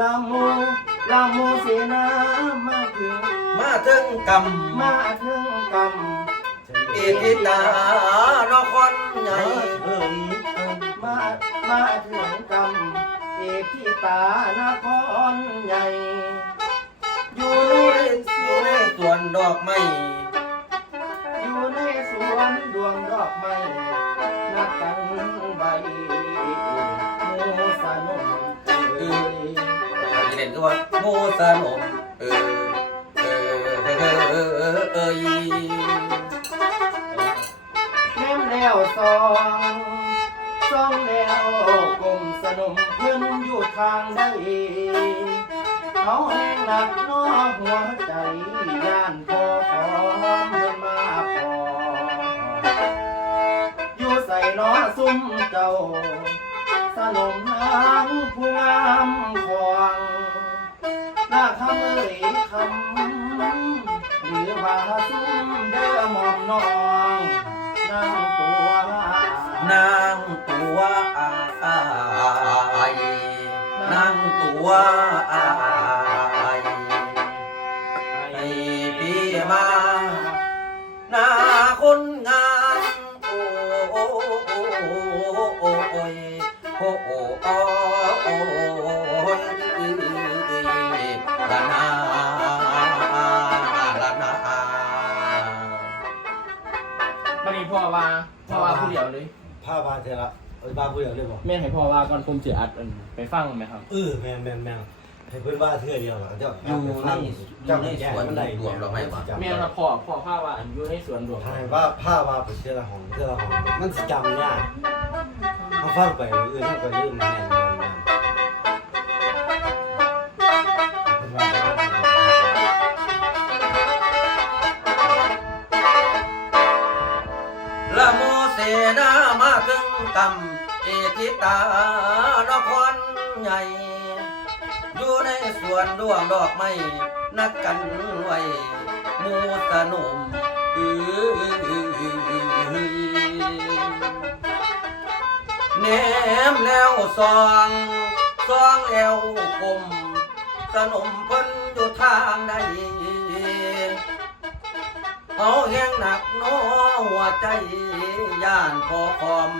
ลาโมลาโมเสนามาถึงมาถึงกมาถึงกำำเอติตานครใหญ่เอิ่มมามาถึงกำเอกที่ตานครใหญ่อยู่อยู่ในในอยู่ในสวนดอกไม้อยู่ในสวนดวงดอกไม้นัดกันใบโมสนุนเอ่ยอี เด่นก็ว่าโมสนมเออเออเออเออเออแนมแล้วซองซองแล้วกลมสนมเพิ่นอยู่ทางใดเขาแห้งหนักนอหัวใจย่านพอขอมเพิ่นมาพออยู่ใส่ล้อซุ้มเจ้าสนมนางผู้งามคว นางตัวอายให้พี่มาหน้าคนงามโอ้โอ้โอ้โอ้โอ้ยโอ้โอ้โอ้โอ้ยละนาละนาบันนี้พ่อว่าพ่อว่าผู้เดียวเลย ผ้าบาเทละ เอ้ยบ้าผู้เดียวเลยบอกแม่ให้พ่อว่าก่อนผมจะอัดอันไปฟังไหมครับ เออแม่นแม่นแม่นให้เพิ่นว่าเทื่อเดียวหรอเจ้าอยู่ในอยู่ในสวนรวมดอกไม้บ่แม่ครับพ่อพ่อผ้าว่าอันอยู่ในสวนดวงทายว่าผ้าว่าเป็นเทื่อละของเทื่อละของมันสิจำยากเอาฟังไปเออนั่นก็ลืมแม่นแม่นแม่นเพิ่นว่าละโม เสนามาถึงกำเอติตานครใหญ่ อยู่ในสวนดวงดอกไม้นัดกันไว้มูสนุมเอ้ยแนมแล้วซองซองแล้วกลมสนมเพิ่นอยู่ทางใด เอาแห้งหนักน้หัวใจย่านพอคอม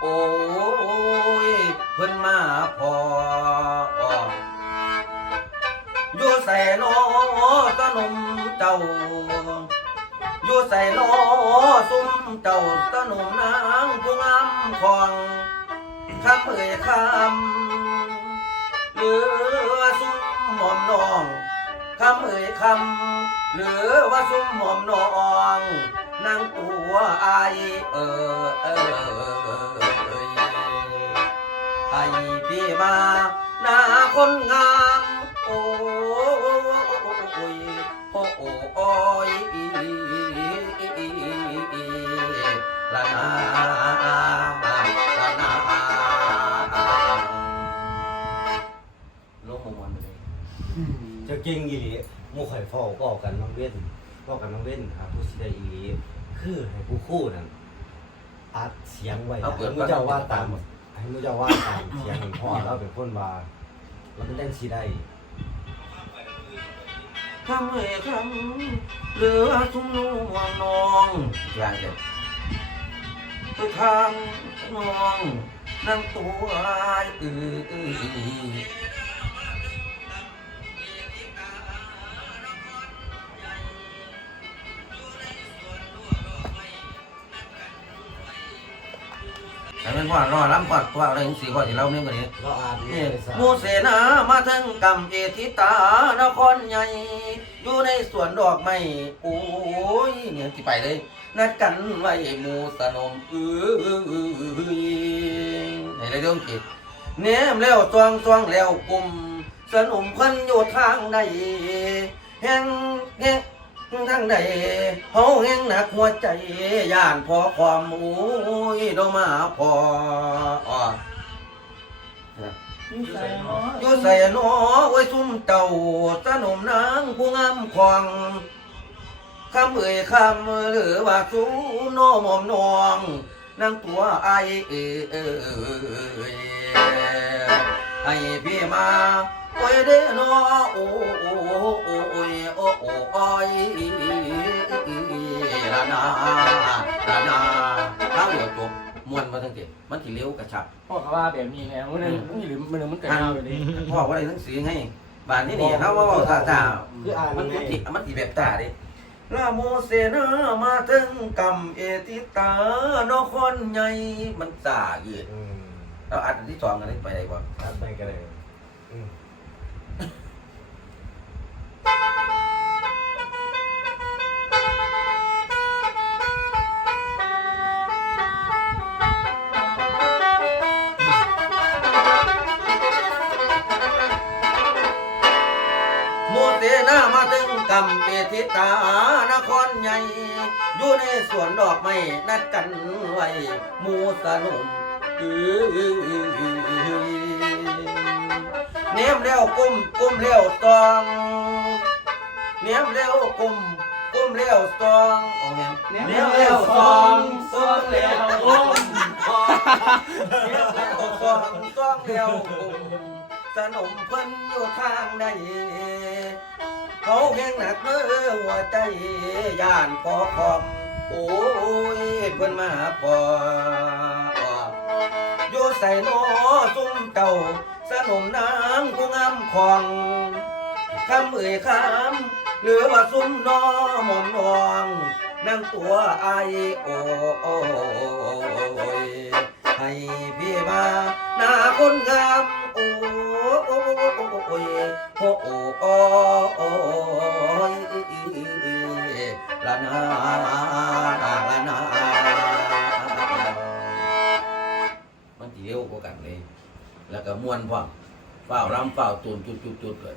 โอ้ยเพิ่นมาพออยู่ใส่โนสนมเจ้า อยู่ใส่โนซุ้มเจ้าสนมนางผู้งามของคำเอ่ยคำเหลือำเอ่ยคำหรือว่าซุ้มหอมนองนางตัวไอเออเออเอยไอพี่มาหน้าคนงามโอ้ เจ้าเก่งอีหลีหมู่ข่อยฟ้อก็ออกกันน้องเว้นก็ออกกันน้องเว้นหาผู้สิได้อีหลีคือให้ผู้คู่นั่นอัดเสียงไว้เอาเปิดให้หมู่เจ้าว่าตาม ให้มูเจ้าว่าตามเสียงของพ่อเราเป็นคนว่าเราเป็นเล่นสีได้คำเอ่ยคำเหลือทุ่มนุ่งนองกลางเด็ดไปทางนองนั่งตัวอายเออ แต่เป็นว่ารอล้ำก่อนว่าอะไรสี่ข้อที่เราเนี่ยกันนี้เราอ่านนี่ในสามูเสนามาถึงกำเอทิตานครใหญ่อยู่ในสวนดอกไม้โอ้ยเนี่ยที่ไปเลยนัดกันไว้หมูสนมเออไหนเลยเรื่องกิจเนมแล้วจวงจวงแล้วกลุ่มสนุมเพิ่นอยู่ทางใดแห่งแห่ง ทางใดเฮาแห่งหนักหัวใจย่านพอความโอ้ยโดมาพออ้ออยู่ใส่หนอไว้ซุ่มเต่าสนมนางผู้งามควางคำเอ่ยคำหรือว่าสูโนหมอมนองนางตัวไอเอ่ยไให้พี่มาโอ้ยเด้อนอโอ้ ทีมันถี่เร็วกระชับพ่อเขาว่าแบบนี้ไงมันนึงมันหรือมันนึงมันเกิดเอาอยู่ดีพ่อว่าอะไรหนังสือไงบ้านนี่นี่เขาว่าว่าตาตาคืออ่านมันไงมันติมันติแบบตาดิละโมเสนามาถึงกำเอติตานคนใหญ่มันตายืดอืมเราอัดอันที่สองกันได้ไปได้บ่อ่านไปกันเล ถึงกำเอติตานครใหญ่อยู่ในสวนดอกไม้นัดกันไว้หมูสนุมเนียมแล้วกุ้มกุ้มแล้วตองเนียมแล้วกุ้มกุ้มแล้วตองโอ้แม่นเนี้ยเร็วสองสองเร็วก้มเนียมแล้วตองตองแล้วกุมสนมเพิ่นอยู่ทางใด เขาเพียงหนักเมื่อหัวใจย่านปอคอมโอ้ยเพิ่นมาหาปออยู่ใส่นอซุ่มเต่าสนมนางผู้งามของคำเอ่ยคำหรือว่าซุ่มนอหมอมนองนางตัวไอโอ้ยให้พี่มาหน้าคนงามโอ้โอ้โอ้ ยโอ้โอ้ยละนาละนามันสิเร็วกว่ากันเลย แล้วก็มวนพร้อมเฝ้ารำเฝ้าตูนจุดจุดจุดเลย